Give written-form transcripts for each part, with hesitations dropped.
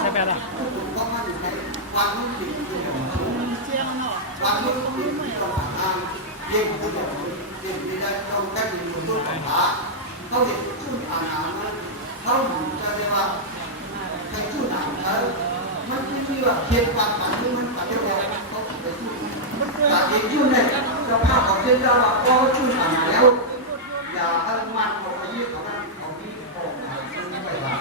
ใช่ไหมล่ะเขาเห็นจุดอ่านน้ำเขาหนุนจะเรียกว่าใครจุดอ่านมันไม่มีว่าเขียนปากฝันที่มันฝันเรียกว่าเขาไปจุดแต่เด็กจุดเนี่ยเราภาพของเจ้าเราก็จุดอ่านแล้วอย่าให้มันของยี่ของนั้นของยี่ของนั้นไปว่า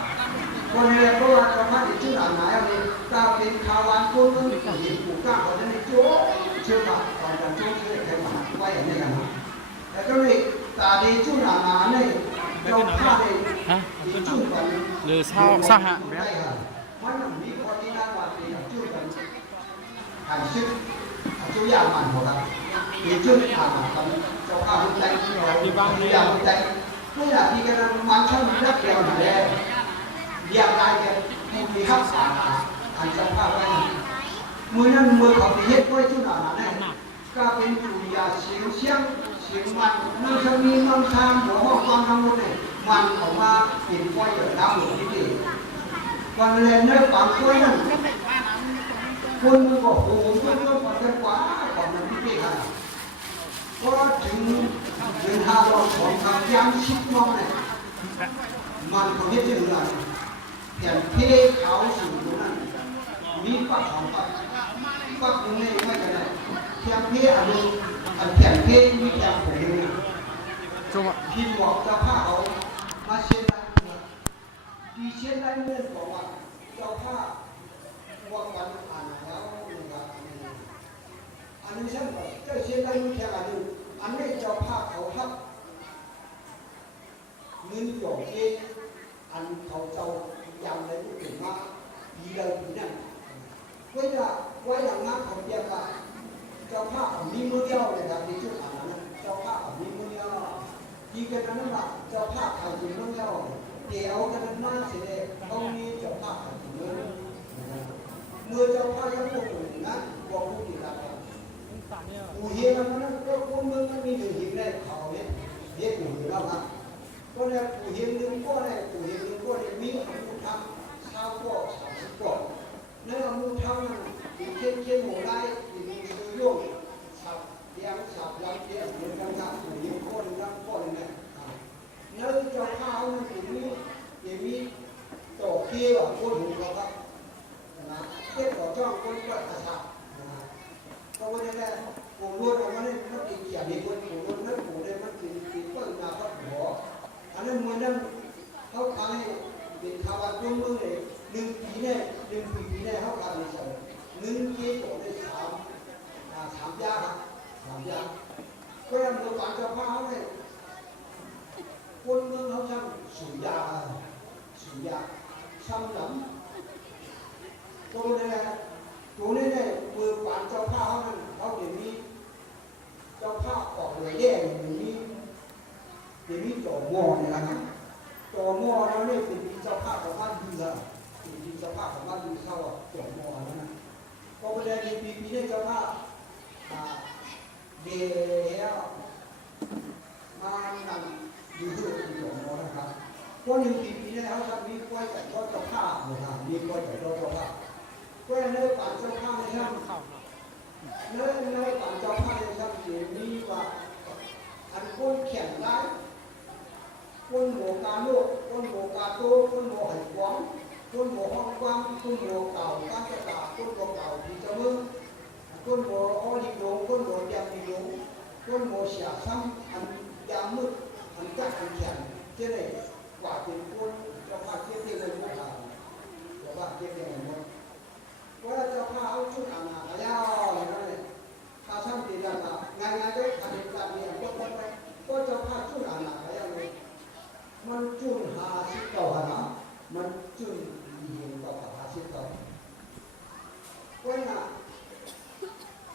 คนเนี่ยเพราะว่าเราภาพจุดอ่านแล้วนี่ถ้าเป็นข่าววันคนมันเห็นผูกก้าเขาจะไม่โจ้เชื่อว่าตอนการโจ้เชื่อใครมาไว้อย่างนี้กันนะแต่ก็เลยตาดีจุดอ่านเนี่ยเราภาพเลยหรือสหะแบบมันมีคนที่น่าว่าเป็นจุดกันหันชื่อจุดยาวมันหมดครับมีจุดอ่านกันเจ้าภาพใจที่บ้านที่ยาวใจเมื่อที่กันมันช่างนักเกี่ยวนั่นแหละเรียกได้กันมีข้าวสารอันเจ้าภาพไว้มือนั้นมือเขาไปเฮ็ดไว้จุดอ่านนั่นก็เป็นจุดยาเสียงเสียงมันนั่งชมีนั่งชามหัวห้องความทั้งหมดเนี่ยมันออกมาเป็นก้อยแบบน้ำหลวงที่ดีวันเรียนเนี่ยฝังก้อยนั่นคนมันก็โอ้โหมันก็พอจะกว่าของมันที่ดีขนาดก็ถึงเดินทางเราของทางย่างชิดมองเนี่ยมันเขาเรียกชื่ออะไรแผ่นเทเขาสูงตรงนั้นมีปักของปักตรงนี้ไม่กันเลยแผ่นเทอะไรอันแผ่นเทมีแต่ผมเองพิมพ์บอกเจ้าภาพเขามาเช็ดได้เมื่อดีเช็ดได้เมื่อบอกว่าเจ้าภาพวันอ่านแล้วนะครับอันนี้ฉันบอกเจ้าเช็ดได้เมื่อแค่อันนี้อันนี้เจ้าภาพเขาทับเงินหยอกเองอันเขาเจ้ายำเลยถึงว่าปีเดียวปีนั้นไว้อย่างนั้นเขาเรียกว่าเจ้าภาพมีมือเดียวเลยครับในชุดอ่านนั้นเจ้าภาพมีมือเดียวที่กันนั้นว่าเจ้าภาพถ่ายถึงมือเดียวเดี๋ยวกันนั้นมาเสียต้องมีเจ้าภาพถ่ายถึงมือเมื่อเจ้าภาพยังพูดถึงนั้นบอกพูดถึงอะไรผู้เฮียนั้นก็คนเมืองมันมีอยู่หินได้เขาเนี่ยเฮียอยู่แล้วครับก็เนี่ยผู้เฮียนึงก็เนี่ยผู้เฮียนึงก็เนี่ยมีของผู้ทำชาวก็30ก่อนนั่นเอาผู้ทำนั้นเขียนหมู่ได้โยกสับเลี้ยงสับเลี้ยงเลี้ยงเหมือนกันครับผู้หญิงคนนั่งคนเนี่ยเนื้อเจ้าข้าวมันอย่างนี้ต่อเกี่ยวคนหูเราครับนะเก็บต่อจ้องคนก็อาชานะเพราะว่าเนี่ยผู้ล้วนออกมาเนี่ยมันติดเกี่ยวกับคนผู้ล้วนนั้นผู้เนี่ยมันติดเปิ้ลมาก็หัวอันนั้นเหมือนนั้นเขาทำให้เป็นข่าววันรุ่งเมื่อเนี่ย1 ปีเนี่ย1 ปีเนี่ยเขาทำในสอง1 ปีต่อได้3 ยาครับ3 ยาก็ยังมือฝันจะพาเนี่ยคนเมืองเขาช่างสูยาช่างหนำตัวนี้เนี่ยมือฝันเจ้าผ้าเขานั่นเขาเดี๋ยวนี้เจ้าผ้าออกเลยแย่เดี๋ยวนี้ต่อหม้อเนี่ยนะครับต่อหม้อแล้วเนี่ยเป็นเจ้าผ้าของบ้านดีละเป็นเจ้าผ้าของบ้านดีเข้าต่อหม้อแล้วนะก็ไม่ได้ปีนี้เจ้าผ้าเดี๋ยวมานั่งดูเรื่องของเรานะครับก็1 ปีแล้วครับมีกล้วยแต่ก็เจ้าผ้านะครับมีกล้วยแต่ก็เจ้าผ้าก็เนื้อปั่นเจ้าผ้าในช่างเนื้อปั่นเจ้าผ้าในช่างเดี๋ยวนี้ว่าอันก้นแข็งได้ก้นโหกาโลกก้นโหกาโตก้นโหไหหวงก้นโหห้องกว้างก้นโหเก่าก้านกระดาษก้นโหเก่าที่จะมึงก้นโหอ้อดิโลก้นโหยำดิโลก้นโหเสียซ้ำอันยำมืดอันกัดอันแข็งเจ๊เลยกว่าเป็นก้นเจ้าผ้าเทียบเลยพวกเราเจ้าผ้าเทียบเลยหมดว่าเจ้าผ้าเอาชุดอ่างหายาวอะไรนั่นเลยถ้าช่างตีกันงานก็ทำเป็นการเรียนก็ ไปก็จะพาจุดอ่านอะไรอะไรมันจุดหาสิเก่านะมันจุดเห็นกับหาสิเก่าเพราะน่ะ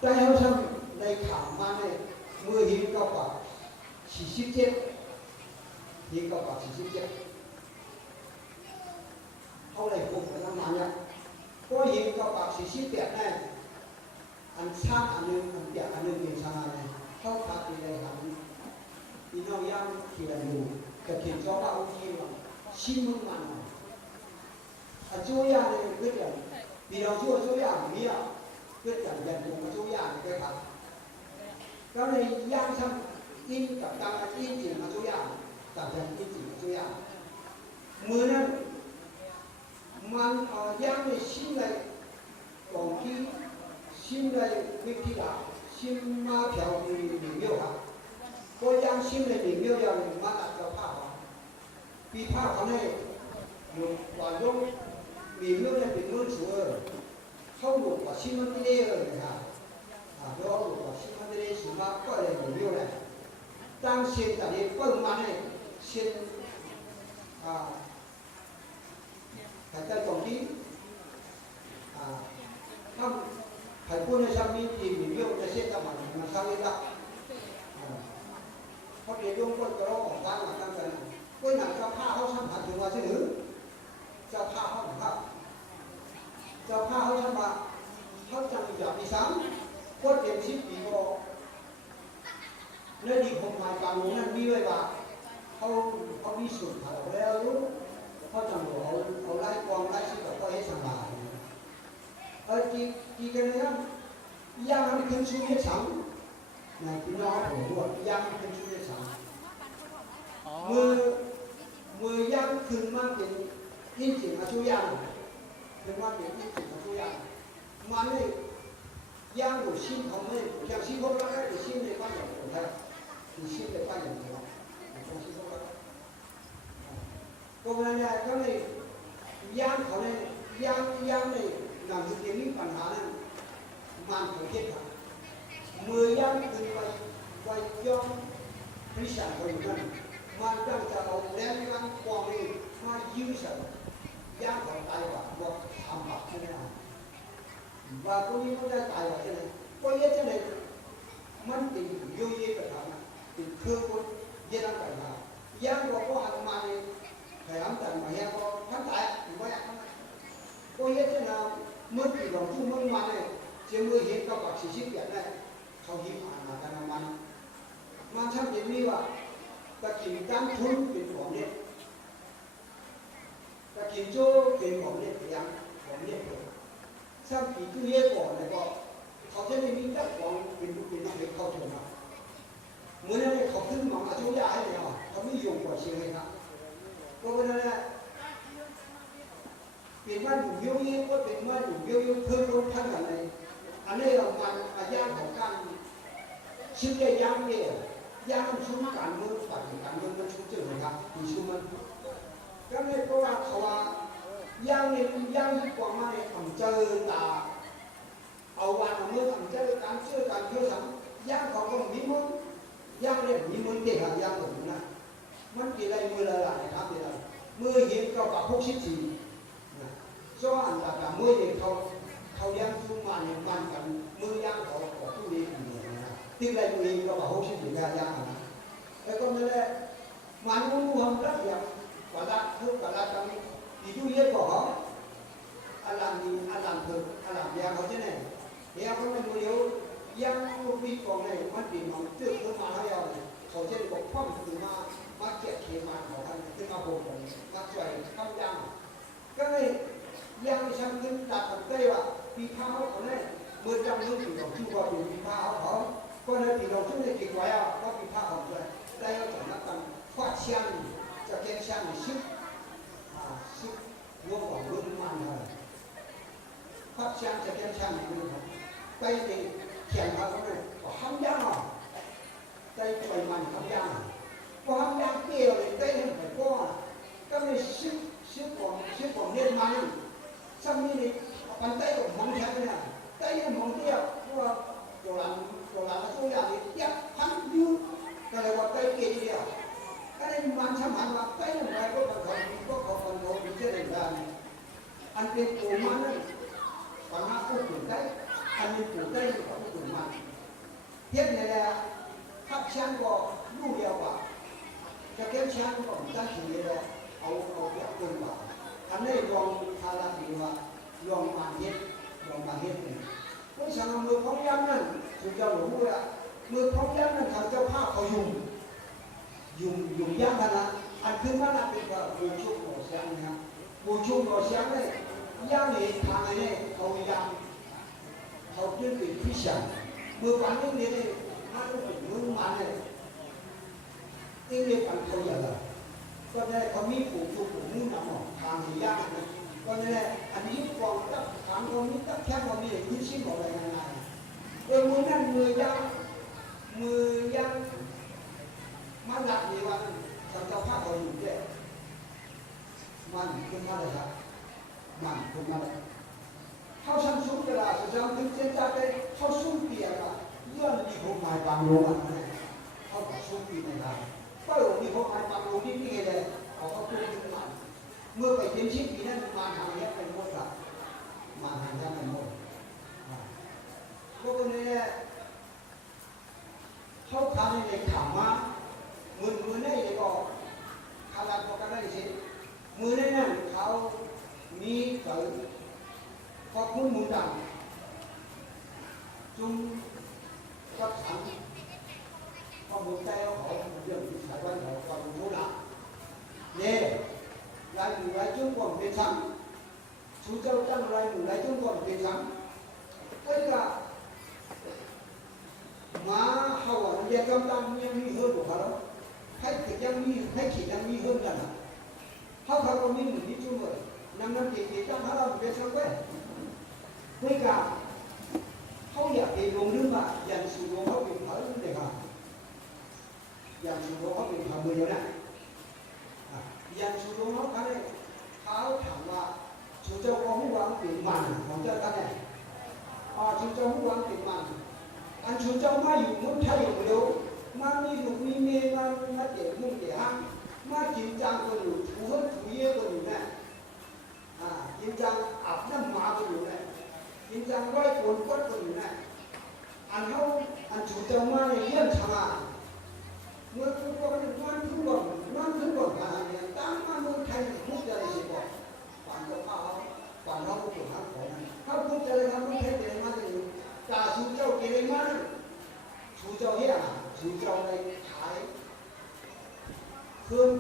แต่เขาทำในข่าวมาเนี่ยมือเห็นกับ47เห็นกับ47เขาเลยพบกันมาเนี่ยก็เห็นกับ48เนี่ยอันช่างอันนึงอันเดียอันนึงเป็นช่างอะไรเข้าพักในหลังอีน้องย่างที่เราอยู่แต่เขียนเจ้าว่าอุ้งยิงว่าชิมมึงมันอ่ะโจย่าเนี่ยเกิดอย่างปีเราชั่วโจย่ามีอ่ะเกิดอย่างยันตรงกับโจย่าเนี่ยก็ครับก็เลยย่างช่างอินกับการอินจริงกับโจย่ากับการอินจริงกับโจย่ามือนั้นมันย่างในชิมเลยตรงที่ชิมเลยวิธีละชิมมาเพียวมีเยอะครับก็ย่างชิมเลยมีเยอะอย่างมาตัดกับผ้าปีผ้าเขาเนี่ยอยู่กว่าลงมีเยอะเนี่ยเป็นเงินสวยเข้าหลุดกว่าชิมมันไม่ได้เลยนะครับเพราะหลุดกว่าชิมมันไม่ได้สูงมากก็เลยมีเยอะเลยตั้งเส้นแต่นี้เปิ้ลมาเนี่ยเส้นแต่ใจตรงที่ถ้าใครพูดในชั้นนี้ทีมีเยอะในเส้นตะมันมันสร้างได้ละเพราะเดี๋ยวโยมก็จะร้องของการมาตั้งแต่ก็หนังเจ้าผ้าเขาช่างผ่านถึงว่าใช่หรือเจ้าผ้าเขาครับเจ้าผ้าเขาช่างมาเขาจะมีแบบมีซ้ำก็เต็มชิปปีก็เนื้อดีของหมายการลงนั้นมีไว้ว่าเขามีสูตรเขาแล้วเขาจะเอาไล่กองไล่ชิปก็ให้สบายที่กันเนี่ยย่างให้ขึ้นชูเยอะซ้ำในพี่น้องผมด้วยย่างให้ขึ้นชูเยอะซ้ำมือย่างขึ้นมาเป็นอินจิมาชูย่างขึ้นมาเป็นอินจิมาชูย่างมันเนี่ยย่างอยู่ชิ้นเขาไม่อย่างชิ้นเขาก็ได้ชิ้นในบ้านอย่างผมครับชิ้นในบ้านอย่างผมชิ้นเขาก็ไม่ได้ก็เลยย่างเขาเนี่ยย่างเนี่ยหนังสือเรียนมีปัญหาเนี่ยมันเกิดขึ้นครับมือย่างขึ้นไปย่องพิชาคนนั้นมันต้องจะเอาแรงงานกองนี้มายืดสั่งย่างของตายว่าบอกทำแบบนี้นะว่าคนนี้ไม่ได้ตายว่าใช่ไหมก็เยอะใช่ไหมมันเป็นเยอะแยะไปทำเป็นเครื่องคนเยอะไปทำย่างบอกว่าหันมาเนี่ยใครทำแต่มาเฮียก็ทำตายหรือว่าก็เยอะใช่ไหมเมื่อปีเราทุ่มมันมาเนี่ยเจ้ามือเห็นก็แบบ40 ปีเนี่ยเขาหิ้วมาแต่ละมันช่างเห็นนี่ว่าตะกินตั้งทุนเป็นของเนี่ยตะกินโจ้เป็นของเนี่ยยังของเนี่ยช่างปีที่เยอะก่อนเลยก็เขาจะไม่มีตั้งของเป็นนักเรียนเข้าถึงมาเหมือนอะไรเขาขึ้นมาอาจุยาให้เลยเขาไม่ยงกว่าเชียงเลยครับก็เป็นอะไรเป็นว่าอยู่เยอะๆก็เป็นว่าอยู่เยอะๆเพิ่มลดทั้งอะไรอันนี้เรามันย่างของการชิ้นใหญ่ย่างเนี่ยย่างชุ่มการเมืองฝ่ายการเมืองมันชุ่มเจอไหมครับมีชุ่มมันก็ไม่เพราะว่าเขาว่าย่างเนี่ยย่างที่กว่ามาเนี่ยทำเจอตาเอาวันเมื่อทำเจอการเชื่อการเชื่อสังย่างเขาก็มีมือย่างเนี่ยมีมือเด็กหางย่างแบบนี้นะมันกี่ไรมือละลายครับกี่ไรมือเห็นก็กับ64so anh là mưa thì thâu giang xuống mà những man cảnh mưa giang họ tu đi tiếng đây mưa có bảo hốt sinh ra giang hả cái con này mà nó mua không rất nhiều quả là trong thì chú ý của họ anh làm gì anh làm thường anh làm giang họ thế này thì anh không nên mua yếu giang mua phi còn này mất tiền họ trước nó mà hay rồi họ trên một phong từ mà kiệt thì mà họ thành cái mà hồn các xoay không giang cái này yang sangขึ้นตัดกับเต้ว่าปีเท้าเขาเนี่ยเมื่อจำเรื่องปีของชูบอลอยู่ปีเท้าเขาก็ในปีของชูในกี่ไว้อ่ะก็ปีเท้าของเลยได้เอาจากนักการฟาดเชียงจะแข่งเชียงชิบรวมของรุ่นมันเลยฟาดเชียงจะแข่งเชียงนี่ครับไปตีแข่งเขาเนี่ยก็ห้ามย่างอ่ะได้ไปมันห้ามย่างก็ห้ามย่างเกี่ยวเลยได้เห็นไปก้อนก็ไม่ชิบของเล่นมันซ้ำนี่ปันเต้ของมองแค่เนี่ยเต้ยังมองเที่ยวเพราะว่าตัวหลังก็ช่วยอย่างนี้ยับพันยูก็เลย มันสมันว่าไปยังไงก็บางคนก็เขาคนเขาเป็นเจ้าเรื่องได้อันเป็นปู่มันนั่นปัญหาผู้ตื่นได้อันนี้ปู่ได้กับผู้ตื่นมันเทียบเนี่ยแหละถ้าช้างก็ลูกเดียวกว่าจะเก็บช้างก็ตั้งทีเดียวเอาเยอะเกินกว่าอันนี้ลองทาราดีว่าลองมาเฮ็ดเนี่ยเพราะฉะนั้นมือของยันนั่นคุณจะรู้ว่ามือของยันนั่นเขาเจ้าภาพเขายุ่งยากนะอันคือมันเป็นว่าบูชุกหล่อเสียงนะครับบูชุกหล่อเสียงเนี่ยย่างเนี่ยทางเนี่ยเขายังเขาเปลี่ยนเป็นพิเศษเมื่อวันนี้เนี่ยมันเป็นมือมันเนี่ยที่เรียกกันเขาอย่างไรก็ได้เขามีบูชุกบูมุ่งหน้าหมอกทางย่างนะก็ได้อันนี้กองตับทางเขามีตับแค่เขามีพื้นที่ของอะไรงานมือนั่นมือย่างมาดักนี่วันสังเกตภาพเขาอยู่เนี่ยมันขึ้นมาเลยครับมันขึ้นมาเลยเขาชั้นสูงกระดาษจะถึงเส้นใจไปเขาสูงเปียกอะเรื่องนี้ผมหมายบางโลกันนะเขาสูงปีนะครับก็หลงนี้ผมหมายบางโลนี่นี่เลยเขาพูดถึงมันเมื่อไปเป็นชิ้นปีนั้นมาหาเนี้ยเป็นหมดละมาหาเนี้ยเป็นหมดพวกนี้เขาทำในถามว่ามือนี่ก็ขลังก็ได้สิมือนี่นั่นเขามีเกิดขอบคุณมุนดังจุ่มกับสังก็มุนใจเขาเรื่องสายวันเขาความรู้นะเนี่ยลายหมู่ลายจุ่มก่อนเป็นสังชูเจ้าตั้งลายหมู่ลายจุ่มก่อนเป็นสังก็จะมาเขาเรียกกำลังยังมีเฮือกของเขาให้ขีดยังมีเฮือกกันนะเขาก็มีหนึ่งที่ชุ่มเลยนั่นเด็กๆตั้งเขาเราเป็นสังเวยเพื่อการเขาอยากเรียนรู้เรื่องว่าอย่างสุโขเขาเป็นเขาเด็กอ่ะอย่างสุโขเขาเป็นเขาเมื่อเดียวนะอย่างสุโขเขาเนี่ยเขาถามว่าสุเจ้าของหัวเป็นมันของเจ้าท่านเนี่ยสุเจ้าหัวเป็นมันอันสุเจ้ามาอยู่มุ่งไทยอยู่เดียวมามีลูกมีเมียมาเด็กมุ่งเด็กห้างมากินจังคนอยู่ถูเยี่ยคนอยู่เนี่ยกินจังอาบน้ำหมาคนอยู่เนี่ยกินจังร้อยคนก็คนอยู่เนี่ยอันเขาอันสุเจ้ามาเนี่ยเยี่ยมชาเมื่อทุกคนนั่นขึ้นก่อนกันเนี่ยตั้งมาเมืองไทยพูดอะไรสิบอกฝันเขาฝันเขาพูดถึงเขาของนั้นเขาพูดอะไรเขาไม่ใช่เดินมาเลยจ่าสุเจ้าเกเรมาสุเจ้าเฮียสุเจ้าในขายขึ้น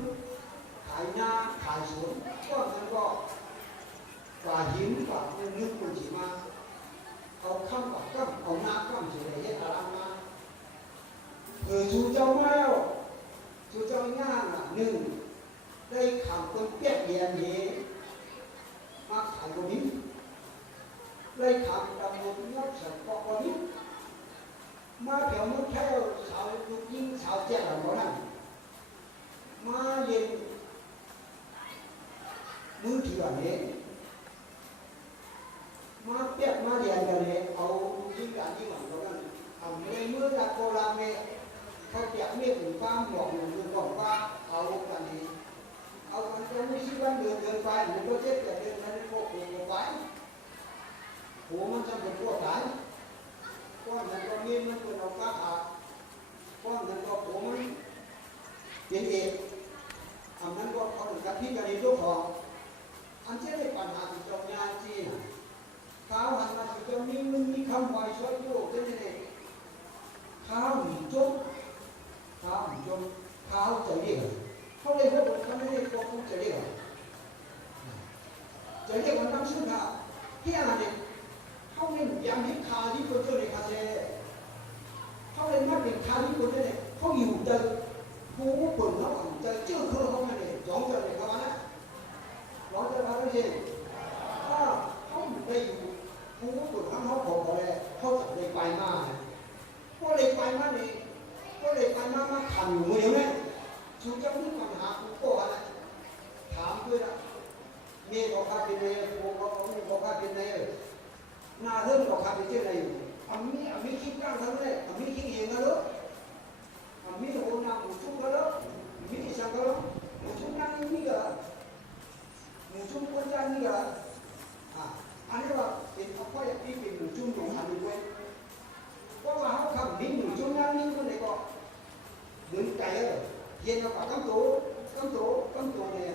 ขายหน้าขายสวนก็มันก็กว่าหินกว่านึกคนจีมาเอาข้ามกับข้ามเอาหน้าข้ามเฉยๆอะไรมาสุเจ้ามาแล้วสุเจ้าง่ายหนึ่งได้ข่าวคนเปียกเยียนนี้มาขายตรงนี้ได้ข่าวตำรวจนักสังกัดคนนี้มาเดี๋ยวมันแค่สาวลูกยิงสาวแจ้งอะไรนั่นมาเย็นมือถือเนี่ยมาเปียกมาเรียนกันเลยเอายิงกันยิงหลังกันเอาเมื่อตะโกนเมย์เขาเปียกเมย์ถึงฟ้าหมอกหนึ่งบอกว่าเอากันนี้เอากันจะไม่ใช่ว่าเดินไปหรือว่าเจ็บแต่เดินไปพวกหัวไปหัวมันจะเป็นพวกไหนก้อนนั้นก็เมียนมันเป็นเอาฟ้าขาก้อนนั้นก็หัวมันเป็นเอกอันนั้นก็เขาถึงกับพี่กันในตัวของอันเช่นในปัญหาที่เจ้างานจีนข้าวหันมาที่เจ้ามีคำไหวช่วยโยกได้เลยข้าวหนีจมข้าวจะเรียกเขาเลยว่าเขาไม่ได้ก็คงจะเรียกมันตั้งชื่อข้าวที่อะไรเนี่ยเขาเล่นยังให้คาที่คนเจ้าเลยคาเซ่เขาเล่นมาเป็นคาที่คนเจ้าเลยเขาอยู่เจอผู้ปนเขาจะเจอเขาเขาไม่ได้ย้อนเจอเลยเขานะย้อนเจอเขาไม่ใช่ถ้าเขาได้อยู่ผู้ปนเขาบอกเลยเขาจะได้ไปมาก็เลยไปมาเนี่ยก็เลยไปมาขันอยู่เดียวเนี่ยชุดเจ้าหนี้ปัญหาผู้ก่ออะไรถามด้วยนะเมียบอกข้าเป็นไงผัวบอกข้าเป็นไงหน้าเรื่องบอกข้าเป็นเจ้าไหนอันนี้คิดกลางทั้งเลยอันนี้คิดเองนะลูกอันนี้โหนำชุกแล้วอันนี้สั่งแล้ว có đứng cái rồi hiện nó có cắm tổ này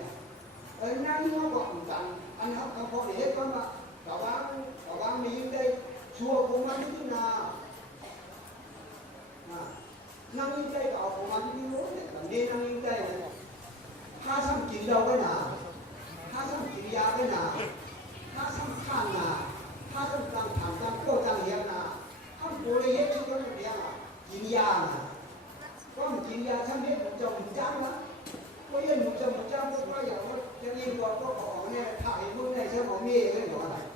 ở nay nó còn rằng ăn hấp không có để hết con mà cả bác mình đây chùa cũng ăn như nào năng như đây cả cũng ăn như thế này còn nên năng như đây này ha sang chín đâu cái nào ha sang chín giá cái nào ha sang khan nào ha sang tăng thảm tăng câu tăng hiệp nào không cố lấy hết chứ có một điểm là chín giá nào có một chín giá sang hết 100% đó có yên 100% có bao giờ nó cho nên có họ này thải mức này xem họ mê cái đó này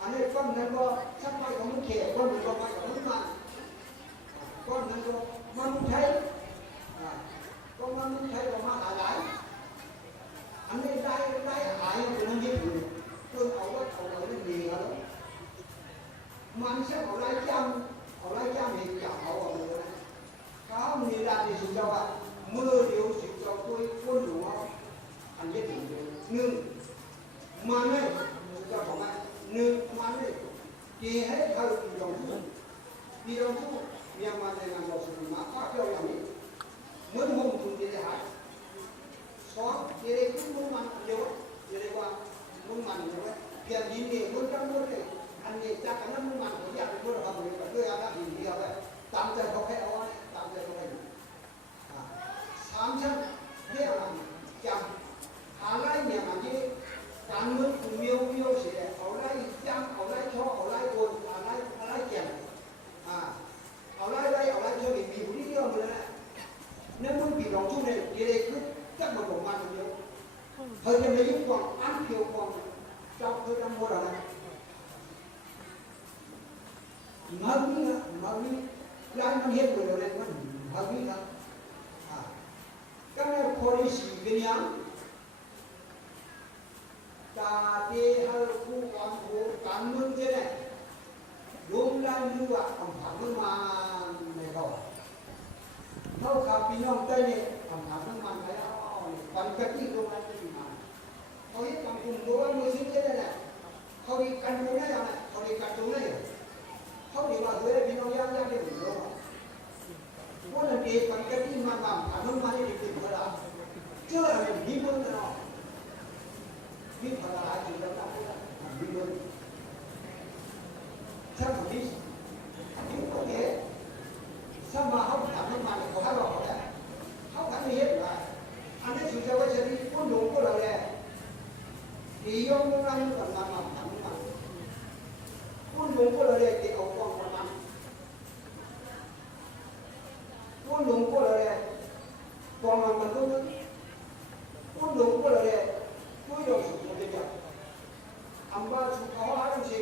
anh ấy con nên có sắp phải có muốn kể con mình có phải có muốn mặn con nên có mong thấy con mong thấy có mà hại lại anh ấy đây hại thì nó biết rồi tôi ở bên gì đó mà anh sẽ ở lại chăm thì chẳng họ ở người này có người làm thì sự cho bạn mưa điều sự cho tôi quân đủ không anh biết được nhưng mà này cho bọn anh nhưng mà này thì hết thời kỳ đồng thu miền mà này làm một sự mà phát cho làm gì muốn hùng cùng thì để hại xóa thì đây cũng muốn mặn nhiều thì đây qua muốn mặn nhiều đấy tiền gì thì muốn trăm muốn thì anh thì chắc chắn là muốn mặn của nhà thì muốn hợp với cả người ăn gì thì vậy tạm thời không phải đâu tạm thời không phải 삼천 대한 장 하나의 명함이 단문 구묘시에 어라이 장 어라이 초 어라이 돈 어라이 장 어라이 초이 미국이 뭐냐 nếu muốn bị đồng chung này thì đây cứ chắc một đồng man nhiều thời điểm này những quảng ăn kiều quảng trong tôi đang mua đó này mà đi lại nó hết rồi này mà đi thôi cái khối sĩ cái nhang ta đi hơi khu quan phố cán mương thế này đúng là như vậy ông phản ứng mà này rồi thâu khảo pin ông tây này ông phản ứng mà cái đó còn cái gì không anh thì mà họ hết bằng cùng đối với sinh thế này họ đi cắn chỗ này họ đi cắn chỗ này họ đi vào dưới pin ông giang để ngủ rồi có lần đi còn cái gì mà làm phản ứng mà đi tìm ra đó chưa là mình đi mương rồi đi phải là ai chịu đâu đó đi mương sao mà đi có thể sao mà không phản ứng mà lại có hai bảo đấy không phải như hết là anh ấy chịu cho cái gì đi quân đúng của đời này thì ông cũng đang còn làm phản ứng mà quân đúng của đời này thì ông còn làm quân đúng của đời này còn làm mình không quân đúng của đời này cuối đầu sử dụng tiền ăn ba sự khó hái làm gì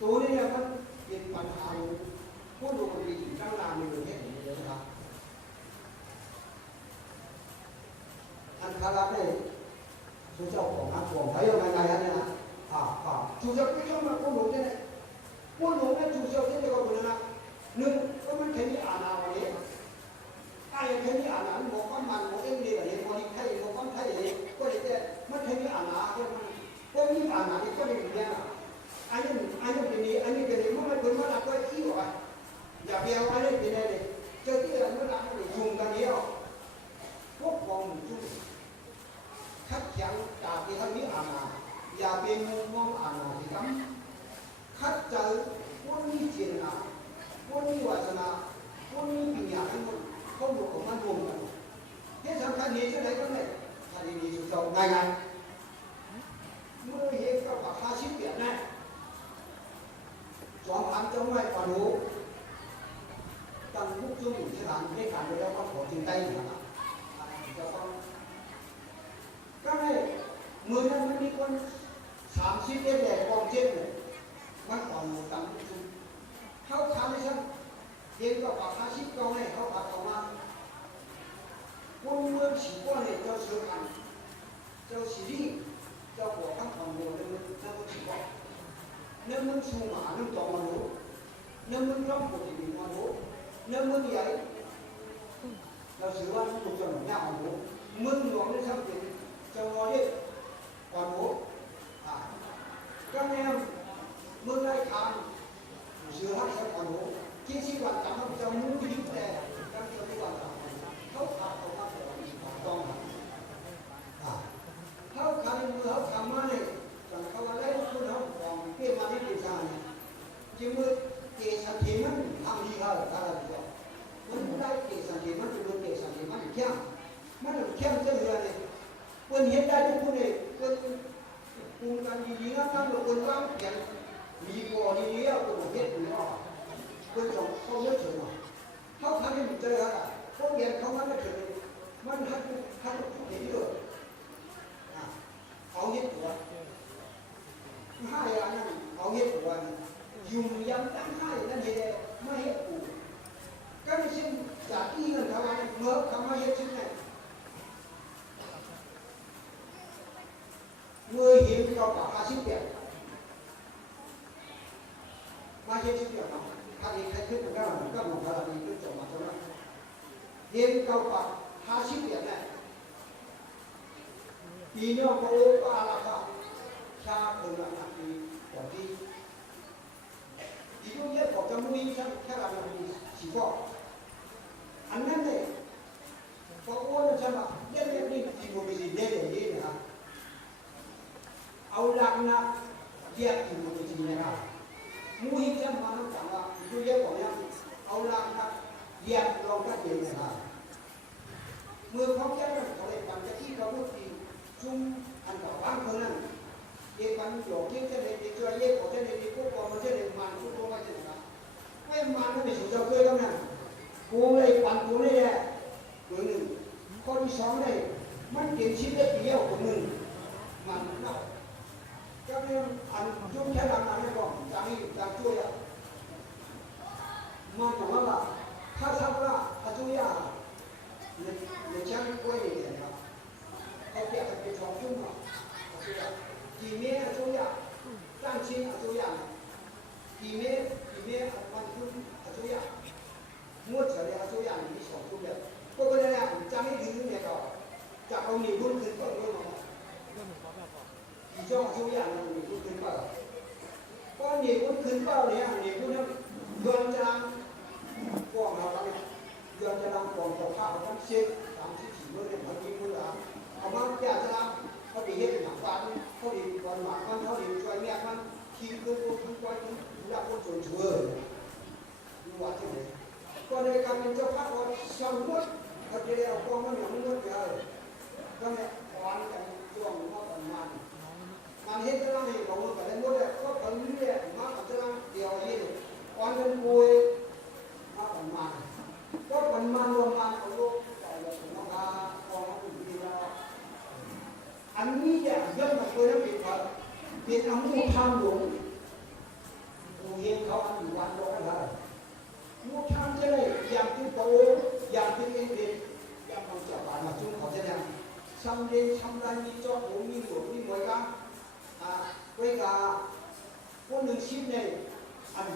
tối nay là con tiền bản hàng quân đúng của gì đang làm mình được hết rồi đó ăn khá lắm này chú cháu của thấy không ngày này này chú cháu biết không mà quân đúng thế này quân đúng này chú cháu thế này còn nào nhưng có mình thấy nào mà đấy ai thấy nào một con mặn một em đi ở đây một đi thay một con thay đấy có thể mất thấy nào có những nào thì có thể làm anh cái này mà quên mất là có ý rồi giờ bèo anh cái này chơi cái là nó làm để dùng cái nhiều quốc phòng chung khách chẳng cả cái thân biết giờ bên mong thì cấm khách chơi quân đi tiền nào quân đi vào nào quân đi bình nhà không được công an vùng này thế sao cái gì cái đấy cái này cái gì giàu ngày mưa hết các bà pha ship biển này chọn ăn trong này còn đủ tăng mức chung những cái hàng cái hàng đó con có trên tay cho con cái này 10 năm mới đi con 30 cái để còn trên này vẫn còn một tăng mức chung không tham đi xem hiện có bà pha ship con này không phải công an quân mưa chỉ quan hệ cho sự ăn cho xử lý cho của các phòng đồ nên nó chỉ có nên muốn su mà nên chọn mà đủ nên muốn trong của thì mình mà đủ nên muốn gì ấy là sự ăn một tuần nhà mà đủ mương nhóm đến xong thì cho nó đi còn đủ các em mương đây khám sự hát sẽ còn đủ chiến sĩ วันจำเขาจะมุ่งที่แต่การปฏิบัติเขาขาดเขามาแต่ต้องเขาขาดมือเขาทำมาเนี่ยสั่งเขาอะไรคุณเขาของเกี่ยมาที่ดีใจจึงเมื่อเกสันเทมันทำดีเขาถ้าเราดูมันได้เกสันเทมันจะเป็นเกสันเทมันเข้มมันเข้มจะเหลือเนี่ยคนเห็นได้ทุกคนเนี่ยคนกลุ่มกันดีๆนะท่านเราคนร่างเขียนมีบ่อดีๆเอาตัวเฮ็ดอยู่เนาะคนสองเขาไม่ถึงเขาทำให้มันเจออะไรเขาเรียนเขามันไม่ถึงมันทันเห็นเลยเอาเฮ็ดหัวให้อันนั้นเอาเฮ็ดหัวยุ่งยำตั้งให้นั่นเองไม่เฮ็ดกูก็ไม่ใช่จากที่เงินเขาเมื่อเขามาเฮ็ดชิ้นเนี่ยngười hiến cho cả hai sức đẹp mà hiến sức đẹp nào hai hiến khai thác của các một là mình cứ chọn mà cho nó hiến cho cả hai sức đẹp này thì nó có ba là sao cha từ là thì bỏ đi thì có nghĩa có cái mũi chắc là mình chỉ có anh em này có ôn cho mà đem đi thì một cái gì để đi nữaเอาหลักนะแยกอยู่ในที่นี้นะครับมูฮิตจะมานั่งฟังว่าดูแยกของยังเอาหลักนะแยกลองกันเองนะครับเมื่อเขาแยกกันเขาเลยปัญญาที่เขาพูดที่ซุ่มอันกับบ้านคนนั้นเด็กมันหยอกเด็กจะเด็กช่วยเด็กของจะเด็กพวกเรามันจะเด็กมันพวกเราไม่จะนะไม่มันไม่สุดจะเคยแล้วนะกูเลยปั่นกูเลยแหละตัวหนึ่งข้อที่สองเลยมันเก่งชิ้นเล็กเดียวคนหนึ่งมันเนาะcho nên anh chúng ta làm này còn chẳng chui à mà của nó làถ้าทำว่าอาจุยาในชั้นกล้วยเนี่ยครับเขาเปรียบเป็นของยุ่งอ่ะอาจุยากี่เมตรอาจุยาตั้งชิ้นอาจุยากี่เมตรมันขึ้นอาจุยางวดเฉลี่ยอาจุยามีสองรูปแบบพวกนี้เนี่ยจะให้ถึงเนี่ยก็จะเอาหนีบุญขึ้นก่อนด้วยมั้งอีจ้องช่วยอย่างหนีบุญขึ้นเปล่าก็หนีบุญขึ้นเปล่าเนี่ยหนีบุญนั้นเดือนจะกองเราเนี่ยเดือนจะนำกองต่อข้าวทั้งเช็ด34มื้อเนี่ยมันมีมื้อละเอามาแก่จะเขาดีเฮ็ดหนังฟันเขาดีก่อนหมักมันเขาดีช่วยแม่มันขี้คือคือก้อยคืออยากคนสวยเชื่อดูว่าที่ไหนก็ในการเป็นเจ้าภาพว่าสมมติเขาจะได้เอากองมันอย่างนู้นเลยก็เนี่ยวานกันช่วงว่าประมาณมันเห็นจะนั่งให้เราแต่ในมื้อเนี่ยก็คนนี้เนี่ยมาจะนั่งเดียวยี่วานกันป่วยมาประมาณก็ประมาณรวมมาของโลกแต่ละสมการกองมันอยู่ที่เราอันนี้เนี่ยเรื่องมันเคยเป็นแบบเป็นอมุธรรมหลวงผู้เห็นเขาอันอยู่วันร้อยเลยมุธรรมจะได้อย่างที่โตอย่างที่เอ็นเด็กอย่างมันจะผ่านมาจุ่มเขาจะเนี่ยทำเรียนทำไรมีจอบผมมีหลวงมีหน่วยกันไว้กับคนหนึ่งชิ้นเนี่ยอัน